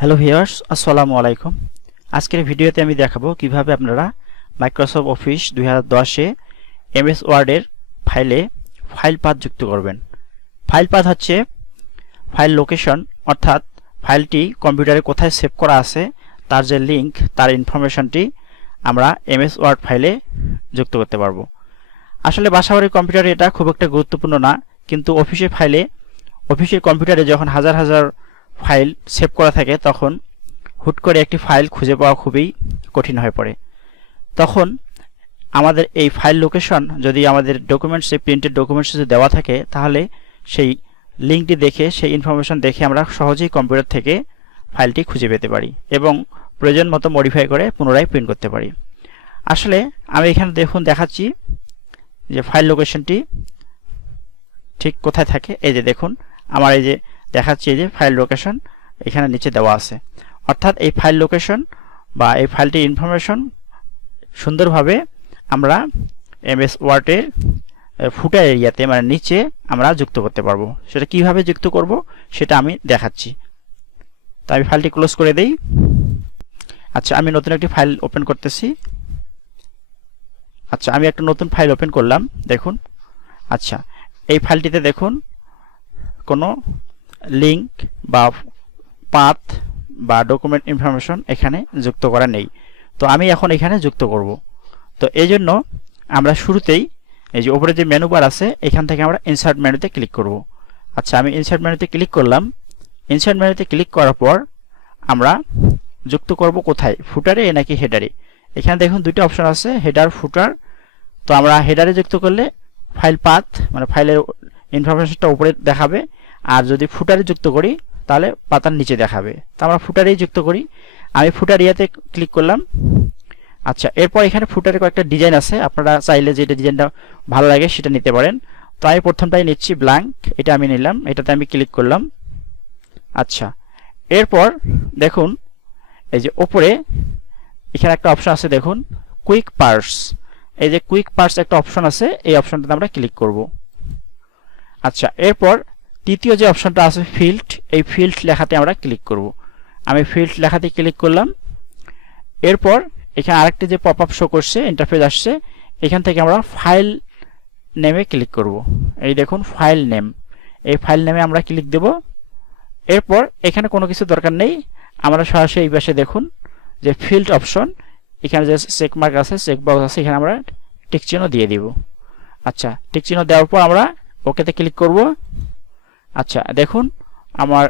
Hello viewers, আসসালামু আলাইকুম। আজকের ভিডিওতে আমি দেখাবো কিভাবে আপনারা মাইক্রোসফট অফিস 2010 এ এমএস ওয়ার্ডের ফাইল পাথ যুক্ত করবেন। ফাইল পাথ হচ্ছে ফাইল লোকেশন, অর্থাৎ ফাইলটি কম্পিউটারে কোথায় সেভ করা আছে তার যে লিংক, তার ইনফরমেশনটি আমরা এমএস ওয়ার্ড ফাইলে যুক্ত করতে পারবো। আসলে বাসাবাড়ির কম্পিউটারে এটা খুব একটা গুরুত্বপূর্ণ না, কিন্তু অফিসের কম্পিউটারে যখন হাজার হাজার ফাইল সেভ করা থাকে তখন হুট করে একটি ফাইল খুঁজে পাওয়া খুবই কঠিন হয়ে পড়ে। তখন আমাদের এই ফাইল লোকেশন যদি আমাদের ডকুমেন্টসে, প্রিন্টেড ডকুমেন্টসে যদি দেওয়া থাকে, তাহলে সেই লিঙ্কটি দেখে, সেই ইনফরমেশন দেখে আমরা সহজেই কম্পিউটার থেকে ফাইলটি খুঁজে পেতে পারি এবং প্রয়োজন মতো মডিফাই করে পুনরায় প্রিন্ট করতে পারি। আসলে আমি এখানে দেখাচ্ছি যে ফাইল লোকেশনটি ঠিক কোথায় থাকে। এই যে দেখুন, আমার এই যে দেখাচ্ছি, এই যে ফাইল লোকেশন এখানে নিচে দেওয়া আছে। অর্থাৎ এই ফাইল লোকেশন বা এই ফাইলটির ইনফরমেশন সুন্দরভাবে আমরা এমএস ওয়ার্ডের ফুটার এরিয়াতে, মানে নিচে আমরা যুক্ত করতে পারবো। সেটা কিভাবে যুক্ত করব সেটা আমি দেখাচ্ছি। তো আমি ফাইলটি ক্লোজ করে দেই। আচ্ছা, আমি নতুন একটি ফাইল ওপেন করতেছি। আচ্ছা, আমি একটা নতুন ফাইল ওপেন করলাম। দেখুন, আচ্ছা, এই ফাইলটিতে দেখুন কোনো লিংক বা পাথ বা ডকুমেন্ট ইনফরমেশন এখানে যুক্ত করা নেই। তো আমি এখন এখানে যুক্ত করব। তো এই জন্য আমরা শুরুতেই এই যে উপরে যে মেনু বার আছে, এখান থেকে আমরা ইনসার্ট মেনুতে ক্লিক করব। আচ্ছা, আমি ইনসার্ট মেনুতে ক্লিক করলাম। ইনসার্ট মেনুতে ক্লিক করার পর আমরা যুক্ত করব কোথায়, ফুটারে নাকি হেডারে? এখানে দেখুন দুইটা অপশন আছে, হেডার, ফুটার। তো আমরা হেডারে যুক্ত করলে ফাইল পাথ, মানে ফাইলের ইনফরমেশনটা উপরে দেখাবে, আর যদি ফুটারে যুক্ত করি তাহলে পাতার নিচে দেখাবে। তো আমরা ফুটারেই যুক্ত করি। আমি ফুটার ইয়াতে ক্লিক করলাম। আচ্ছা, এরপর এখানে ফুটারে কয়েকটা ডিজাইন আছে, আপনারা চাইলে যেটা ডিজাইনটা ভালো লাগে সেটা নিতে পারেন। তো আমি প্রথমটাই নিচ্ছি, ব্ল্যাঙ্ক, এটা আমি নিলাম, এটাতে আমি ক্লিক করলাম। আচ্ছা, এরপর দেখুন এই যে ওপরে এখানে একটা অপশন আছে, দেখুন কুইক পার্স। এই যে কুইক পার্স একটা অপশন আছে, এই অপশনটাতে আমরা ক্লিক করব। আচ্ছা, এরপর তৃতীয় যে অপশনটা আছে ফিল্ড, এই ফিল্ড লেখাতে আমরা ক্লিক করব। আমি ফিল্ড লেখাতে ক্লিক করলাম। এরপর এখানে আরেকটি যে পপ আপ শো করছে, ইন্টারফেস আসছে, এখান থেকে আমরা ফাইল নেমে ক্লিক করব। এই দেখুন ফাইল নেম, এই ফাইল নেমে আমরা ক্লিক দেব। এরপর এখানে কোনো কিছু দরকার নেই, আমরা সরাসরি এই পাশে দেখুন যে ফিল্ড অপশন, এখানে যে চেক মার্ক আছে, চেক বক্স আছে, এখানে আমরা টিক চিহ্ন দিয়ে দিব। আচ্ছা, টিক চিহ্ন দেওয়ার পর আমরা ওকেতে ক্লিক করব। আচ্ছা, দেখুন আমার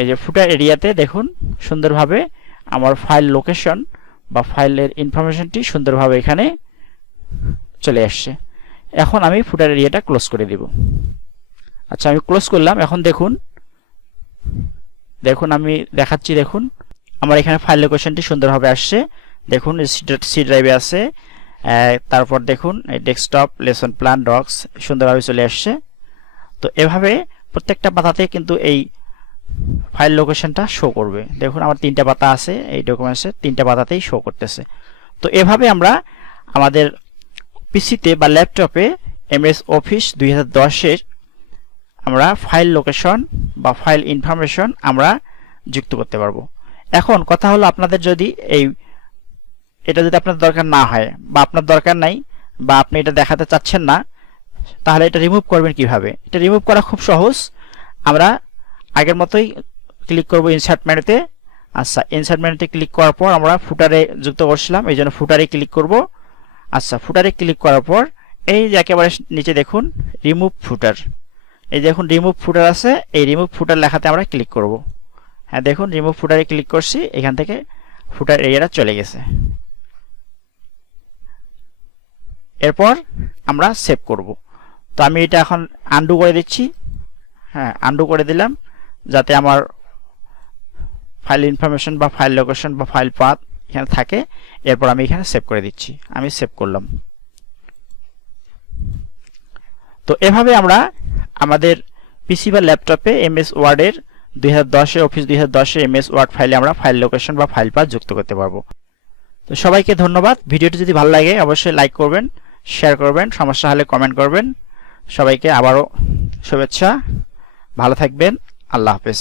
এই যে ফুটার এরিয়াতে দেখুন সুন্দরভাবে আমার ফাইল লোকেশন বা ফাইলের ইনফরমেশনটি সুন্দরভাবে এখানে চলে আসছে। এখন আমি ফুটার এরিয়াটা ক্লোজ করে দিব। আচ্ছা, আমি ক্লোজ করলাম। এখন দেখুন আমি দেখাচ্ছি, দেখুন আমার এখানে ফাইল লোকেশনটি সুন্দরভাবে আসছে। দেখুন সি ড্রাইভে আছে, তারপর দেখুন এই ডেস্কটপ, লেসন প্ল্যান, ডক্স সুন্দরভাবে চলে আসছে। তো এভাবে প্রত্যেকটা পাতাতে কিন্তু এই ফাইল লোকেশনটা শো করবে। দেখুন আমার 3টা পাতা আছে, এই ডকুমেন্টসের 3টা পাতাতেই শো করতেছে। তো এভাবে আমরা আমাদের পিসিতে বা ল্যাপটপে এমএস অফিস 2010-এর আমরা ফাইল লোকেশন বা ফাইল ইনফরমেশন আমরা যুক্ত করতে পারবো। এখন কথা হলো, আপনাদের যদি এটা যদি আপনার দরকার না হয় বা আপনার দরকার নাই বা আপনি এটা দেখাতে চাচ্ছেন না, তাহলে এটা রিমুভ করবেন কিভাবে? এটা রিমুভ করা খুব সহজ। আমরা আগের মতোই ক্লিক করব ইনসার্ট মেনুতে। আচ্ছা, ইনসার্ট মেনুতে ক্লিক করার পর আমরা ফুটারে যুক্ত করছিলাম, এই জন্য ফুটারে ক্লিক করব। আচ্ছা, ফুটারে ক্লিক করার পর এই যে একেবারে নিচে দেখুন রিমুভ ফুটার, এই দেখুন রিমুভ ফুটার আছে, এই রিমুভ ফুটার লেখাতে আমরা ক্লিক করব। হ্যাঁ, দেখুন রিমুভ ফুটারে ক্লিক করছি, এখান থেকে ফুটার এরিয়াটা চলে গেছে। এরপর আমরা সেভ করব। তো আমি এটা এখন আনডু করে দিচ্ছি। হ্যাঁ, আনডু করে দিলাম যাতে আমার ফাইল ইনফরমেশন বা ফাইল লোকেশন বা ফাইল পাথ এখানে থাকে। এরপর আমি এখানে সেভ করে দিচ্ছি। আমি সেভ করলাম। তো এভাবে আমরা আমাদের পিসি বা ল্যাপটপে এমএস ওয়ার্ডের 2010-এ অফিস 2010-এ এমএস ওয়ার্ড ফাইলে আমরা ফাইল লোকেশন বা ফাইল পাথ যুক্ত করতে পারবো। তো সবাইকে ধন্যবাদ। ভিডিওটি যদি ভালো লাগে অবশ্যই লাইক করবেন, শেয়ার করবেন, সমস্যা হলে কমেন্ট করবেন। সবাইকে আবারও শুভেচ্ছা, ভালো থাকবেন, আল্লাহ হাফেজ।